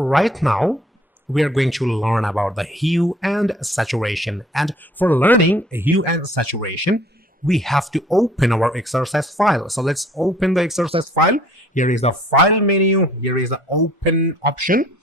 right now we are going to learn about the hue and saturation. And for learning hue and saturation, we have to open our exercise file. So let's open the exercise file. Here is the file menu. Here is the open option.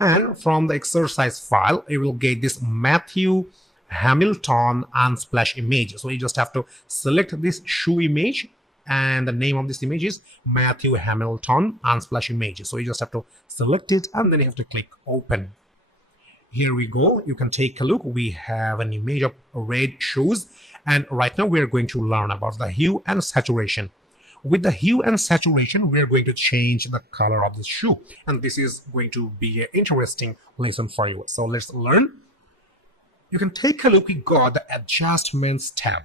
And from the exercise file, you will get this Matthew Hamilton Unsplash image. So you just have to select this shoe image, and the name of this image is Matthew Hamilton Unsplash image. So you just have to select it and then you have to click open. Here we go. You can take a look. We have an image of red shoes, and right now we are going to learn about the hue and saturation. With the hue and saturation, we are going to change the color of the shoe, and this is going to be an interesting lesson for you. So let's learn. You can take a look. We got the adjustments tab.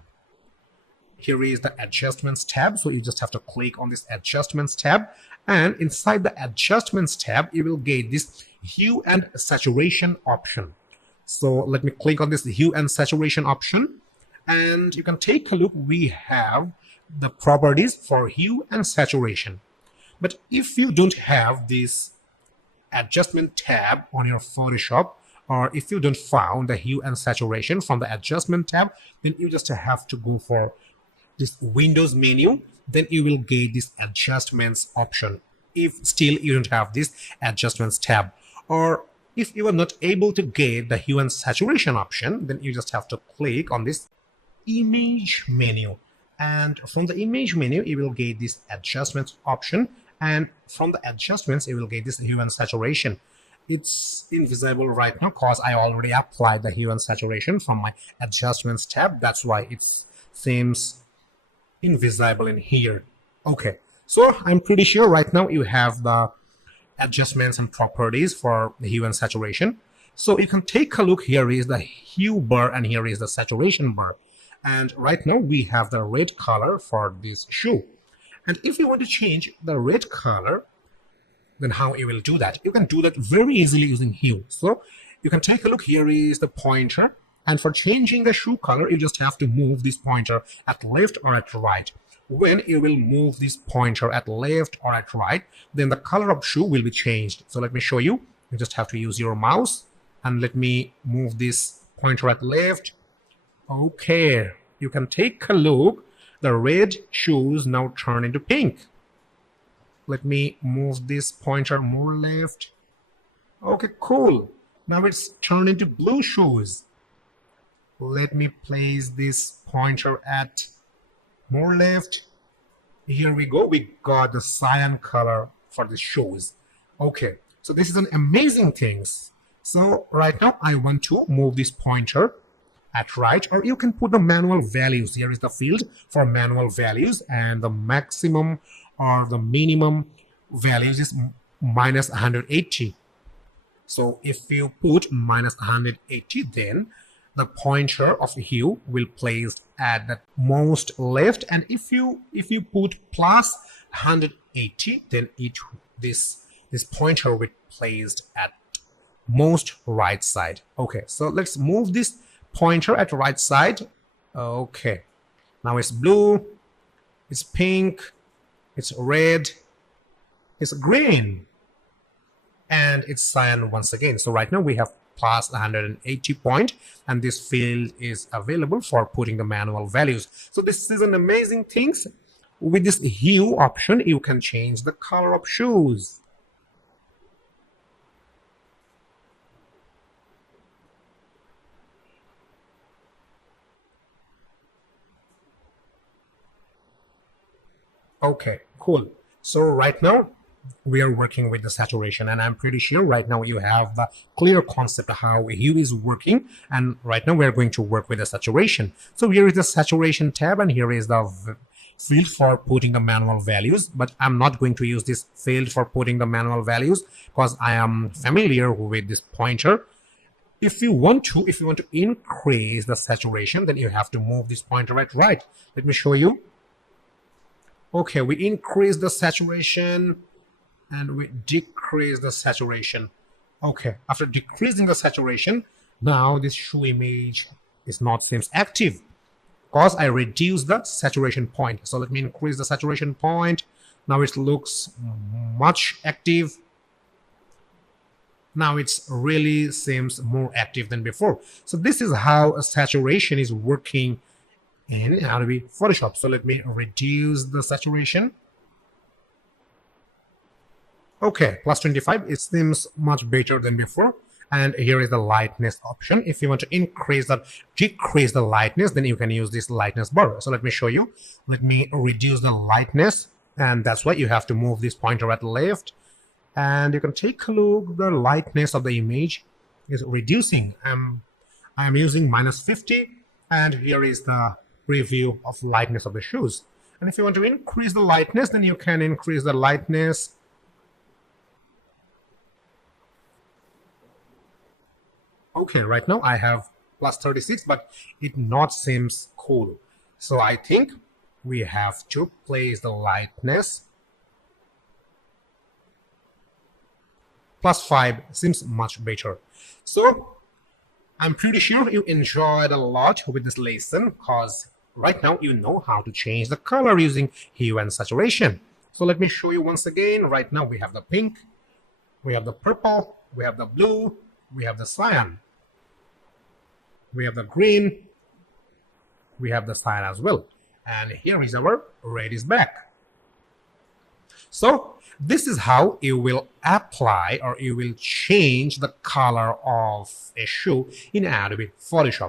Here is the adjustments tab. So you just have to click on this adjustments tab, and inside the adjustments tab, you will get this hue and saturation option. So let me click on this hue and saturation option, and you can take a look. We have the properties for hue and saturation. But if you don't have this adjustment tab on your Photoshop, or if you don't find the hue and saturation from the adjustment tab, then you just have to go for this Windows menu. Then you will get this adjustments option if still you don't have this adjustments tab. Or if you are not able to get the hue and saturation option, then you just have to click on this image menu. And from the image menu, you will get this adjustments option. And from the adjustments, you will get this hue and saturation. It's invisible right now because I already applied the hue and saturation from my adjustments tab. That's why it seems invisible in here. Okay, so I'm pretty sure right now you have the adjustments and properties for the hue and saturation. So you can take a look. Here is the hue bar and here is the saturation bar. And right now we have the red color for this shoe. And if you want to change the red color, then how you will do that? You can do that very easily using hue. So you can take a look. Here is the pointer. And for changing the shoe color, you just have to move this pointer at left or at right. When you will move this pointer at left or at right, then the color of shoe will be changed. So let me show you. You just have to use your mouse and let me move this pointer at left. Okay, you can take a look. The red shoes now turn into pink. Let me move this pointer more left. Okay, cool. Now it's turned into blue shoes. Let me place this pointer at more left. Here we go. We got the cyan color for the shoes. Okay, so this is an amazing thing. So right now I want to move this pointer at right, or you can put the manual values. Here is the field for manual values, and the maximum or the minimum values is minus 180. So if you put minus 180, then the pointer of the hue will place at the most left, and if you put plus 180, then this pointer will be placed at most right side. Okay, so let's move this pointer at right side. Okay, now it's blue, it's pink, it's red, it's green, and it's cyan once again. So right now we have plus 180 point, and this field is available for putting the manual values. So this is an amazing thing. With this hue option, you can change the color of shoes. Okay, cool. So right now we are working with the saturation, and I'm pretty sure right now you have the clear concept of how hue is working. And right now we are going to work with the saturation. So here is the saturation tab, and here is the field for putting the manual values. But I'm not going to use this field for putting the manual values because I am familiar with this pointer. If you want to increase the saturation, then you have to move this pointer at right. Let me show you. Okay, we increase the saturation and we decrease the saturation. Okay, after decreasing the saturation, now this shoe image is not seems active because I reduced the saturation point. So let me increase the saturation point. Now it looks much active. Now it's really seems more active than before. So this is how saturation is working in Adobe Photoshop. So let me reduce the saturation. Okay, plus 25, it seems much better than before. And here is the lightness option. If you want to increase or decrease the lightness, then you can use this lightness bar. So let me show you. Let me reduce the lightness, and that's why you have to move this pointer at left. And you can take a look. The lightness of the image is reducing. I'm using -50, and here is the preview of lightness of the shoes. And if you want to increase the lightness, then you can increase the lightness. Okay, right now I have plus 36, but it not seems cool. So I think we have to place the lightness. Plus 5 seems much better. So I'm pretty sure you enjoyed a lot with this lesson, because right now you know how to change the color using hue and saturation. So let me show you once again. Right now we have the pink, we have the purple, we have the blue, we have the cyan, we have the green, we have the cyan as well. And here is our red is back. So this is how you will apply or you will change the color of a shoe in Adobe Photoshop.